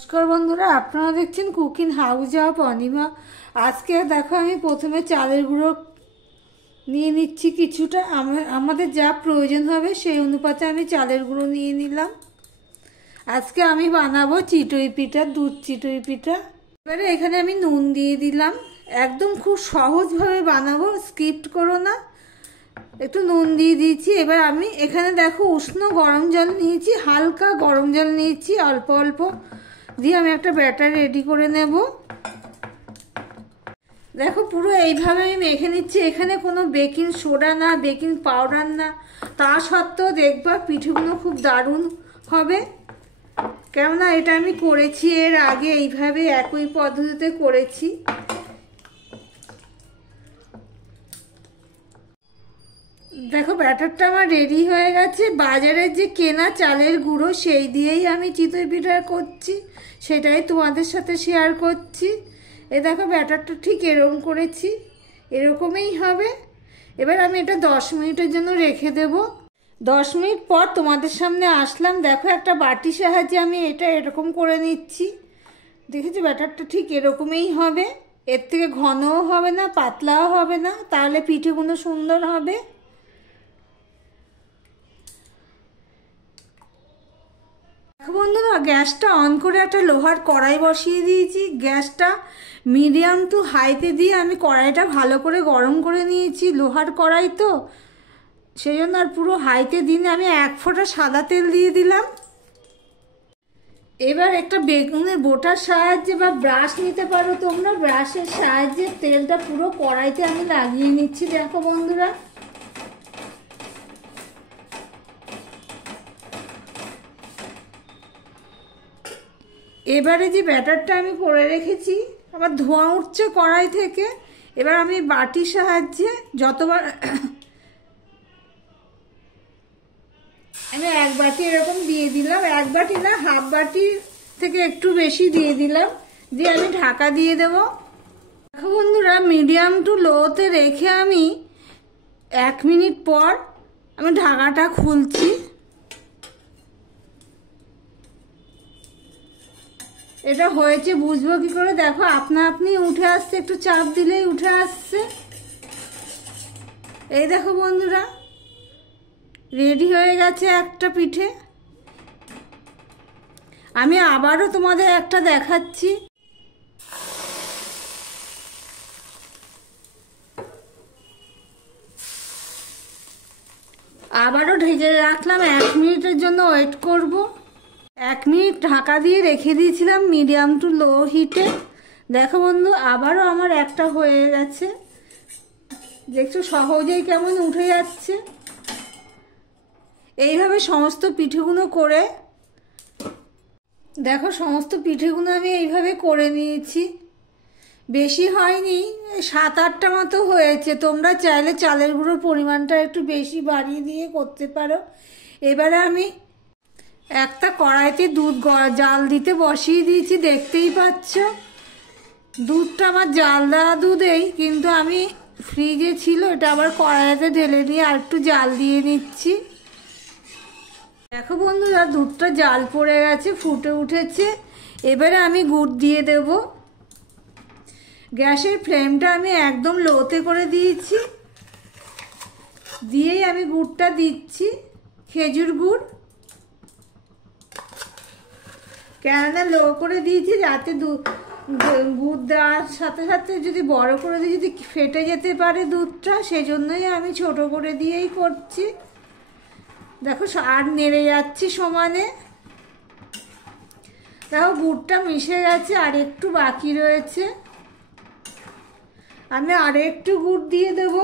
নমস্কার বন্ধুরা, আপনারা দেখছেন কুকিং হাউস অফ অনিমা। আজকে দেখো আমি প্রথমে চালের গুঁড়ো নিয়ে নিচ্ছি কিছুটা। আমাদের যা প্রয়োজন হবে সেই অনুপাতে আমি চালের গুঁড়ো নিয়ে নিলাম। আজকে আমি বানাবো চিতই পিঠা, দুধ চিতই পিঠা। এবারে এখানে আমি নুন দিয়ে দিলাম। একদম খুব সহজভাবে বানাবো, স্কিপ করো না। একটু নুন দিয়ে দিয়েছি। এবার আমি এখানে দেখো উষ্ণ গরম জল নিয়েছি, হালকা গরম জল নিয়েছি অল্প অল্প দিয়ে আমি একটা ব্যাটার রেডি করে নেব। দেখো পুরো এইভাবে আমি মেখে নিচ্ছি। এখানে কোনো বেকিং সোডা না, বেকিং পাউডার না, তা সত্ত্বেও দেখবা পিঠেগুলো খুব দারুণ হবে। কেননা এটা আমি করেছি এর আগে, এইভাবে একই পদ্ধতিতে করেছি। দেখো ব্যাটারটা আমার রেডি হয়ে গেছে। বাজারের যে কেনা চালের গুঁড়ো সেই দিয়েই আমি চিতই পিঠা করছি, সেটাই তোমাদের সাথে শেয়ার করছি। এ দেখো ব্যাটারটা ঠিক এরকম করেছি, এরকমই হবে। এবার আমি এটা 10 মিনিটের জন্য রেখে দেব। 10 মিনিট পর তোমাদের সামনে আসলাম। দেখো একটা বাটির সাহায্যে আমি এটা এরকম করে নিচ্ছি। দেখেছি ব্যাটারটা ঠিক এরকমই হবে, এর থেকে ঘনও হবে না, পাতলাও হবে না, তাহলে পিঠেগুলো সুন্দর হবে। বন্ধুরা গ্যাসটা অন করে একটা লোহার কড়াই বসিয়ে দিয়েছি। গ্যাসটা মিডিয়াম টু হাইতে দিয়ে আমি কড়াইটা ভালো করে গরম করে নিয়েছি। লোহার কড়াই তো সেই জন্য আর পুরো হাইতে দিনে আমি 1 ফোঁটা সাদা তেল দিয়ে দিলাম। এবার একটা বেগুনের বোটার সাহায্যে বা ব্রাশ নিতে পারো তোমরা, ব্রাশের সাহায্যে তেলটা পুরো কড়াইতে আমি লাগিয়ে নিচ্ছি। দেখো বন্ধুরা এবারে যে ব্যাটারটা আমি করে রেখেছি, আবার ধোঁয়া উঠছে কড়াই থেকে। এবার আমি বাটির সাহায্যে যতবার আমি 1 বাটি এরকম দিয়ে দিলাম। 1 বাটি না, হাফ বাটি থেকে একটু বেশি দিয়ে দিলাম, দিয়ে আমি ঢাকা দিয়ে দেব। দেখো বন্ধুরা মিডিয়াম টু লোতে রেখে আমি 1 মিনিট পর আমি ঢাকাটা খুলছি। এটা হয়েছে বুঝবো কি করে? দেখো আপনা আপনি উঠে আসছে, একটু চাপ দিলেই উঠে আসছে। এই দেখো বন্ধুরা রেডি হয়ে গেছে একটা পিঠে। আমি আবারও তোমাদের একটা দেখাচ্ছি। আবারও ঢেকে রাখলাম, 1 মিনিটের জন্য ওয়েট করব। 1 মিনিট ঢাকা দিয়ে রেখে দিয়েছিলাম মিডিয়াম টু লো হিটে। দেখো বন্ধু আবারও আমার একটা হয়ে গেছে। দেখছো সহজেই কেমন উঠে যাচ্ছে। এইভাবে সমস্ত পিঠেগুলো করে দেখো, সমস্ত পিঠেগুলো আমি এইভাবে করে নিয়েছি। বেশি হয়নি, 7-8টা মতো হয়েছে। তোমরা চাইলে চালের গুঁড়োর পরিমাণটা একটু বেশি বাড়িয়ে দিয়ে করতে পারো। এবারে আমি একটা কড়াইতে দুধ জাল দিতে বসিয়ে দিয়েছি, দেখতেই পাচ্ছ। দুধটা আমার জাল দেওয়া দুধেই, কিন্তু আমি ফ্রিজে ছিল, এটা আবার কড়াইতে ঢেলে নিয়ে আর একটু জাল দিয়ে নিচ্ছি। দেখো বন্ধুরা দুধটা জাল পড়ে গেছে, ফুটে উঠেছে। এবারে আমি গুড় দিয়ে দেব। গ্যাসের ফ্লেমটা আমি একদম লোতে করে দিয়েছি, দিয়েই আমি গুড়টা দিচ্ছি। খেজুর গুড়, কেননা লো করে দিয়েছি যাতে গুড় দেওয়ার সাথে সাথে যদি বড় করে দিই যদি ফেটে যেতে পারে দুধটা, সেই জন্যই আমি ছোট করে দিয়েই করছি। দেখো আর নেড়ে যাচ্ছি সমানে। দেখো গুড়টা মিশে গেছে, আর একটু বাকি রয়েছে। আমি আর একটু গুড় দিয়ে দেব।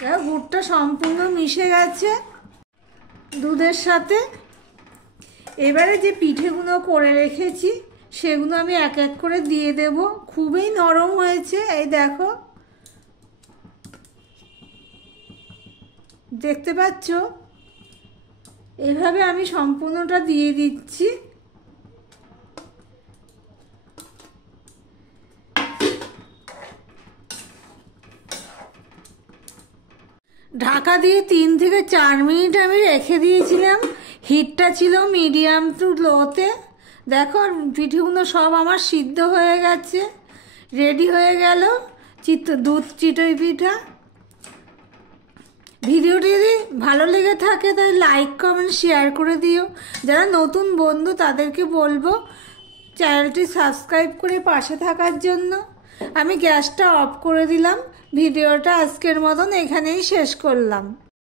দেখো গুড়টা সম্পূর্ণ মিশে গেছে দুধের সাথে। এবারে যে পিঠেগুলো করে রেখেছি সেগুলো আমি এক এক করে দিয়ে দেব। খুবই নরম হয়েছে, এই দেখো দেখতে পাচ্ছ। এইভাবে আমি সম্পূর্ণটা দিয়ে দিচ্ছি। ঢাকা দিয়ে 3 থেকে 4 মিনিট আমি রেখে দিয়েছিলাম। হিটটা ছিল মিডিয়াম টু লোতে। দেখো পিঠেগুলো সব আমার সিদ্ধ হয়ে গেছে, রেডি হয়ে গেল দুধ চিতই পিঠা। ভিডিওটি যদি ভালো লেগে থাকে তাহলে লাইক কমেন্ট শেয়ার করে দিও। যারা নতুন বন্ধু তাদেরকে বলবো চ্যানেলটি সাবস্ক্রাইব করে পাশে থাকার জন্য। আমি গ্যাসটা অফ করে দিলাম। ভিডিওটা আজকের মতন এখানেই শেষ করলাম।